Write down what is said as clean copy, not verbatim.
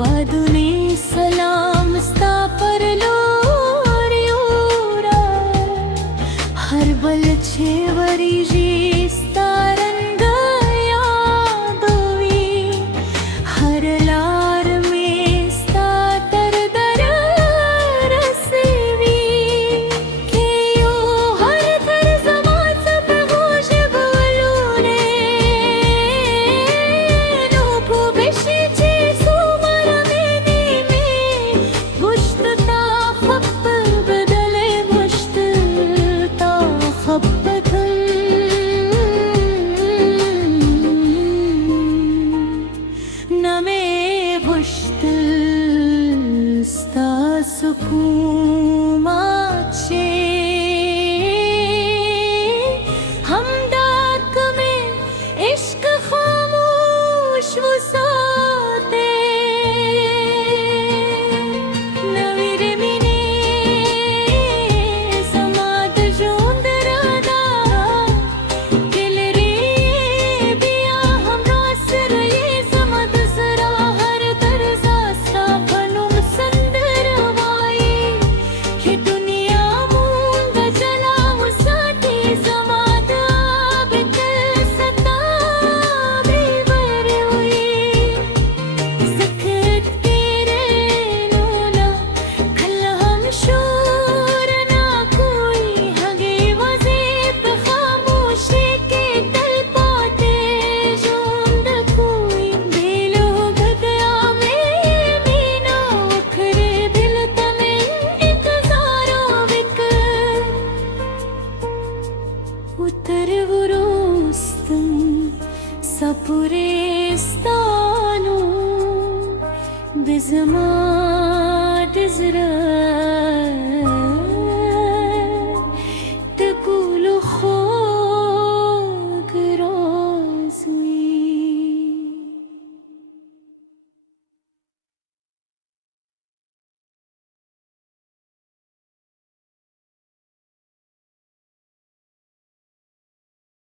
बादुनी सलाम स्ता पर लोरियोरा हर बल छेवरी जी स्तारंग यादोवी हर लार में स्ता तर दर रसेवी के यो हर थर जमात सब होश बोलूने नो को बेशी सुकुमाचे हमदाक में इश्क खामोश वसाते नवीर मिने समाद जोंदराना गिलरी बिया हम रासर ये समद सरा हर तरसा स्थापनुम संदर सपुरे स्तानो बिज़मा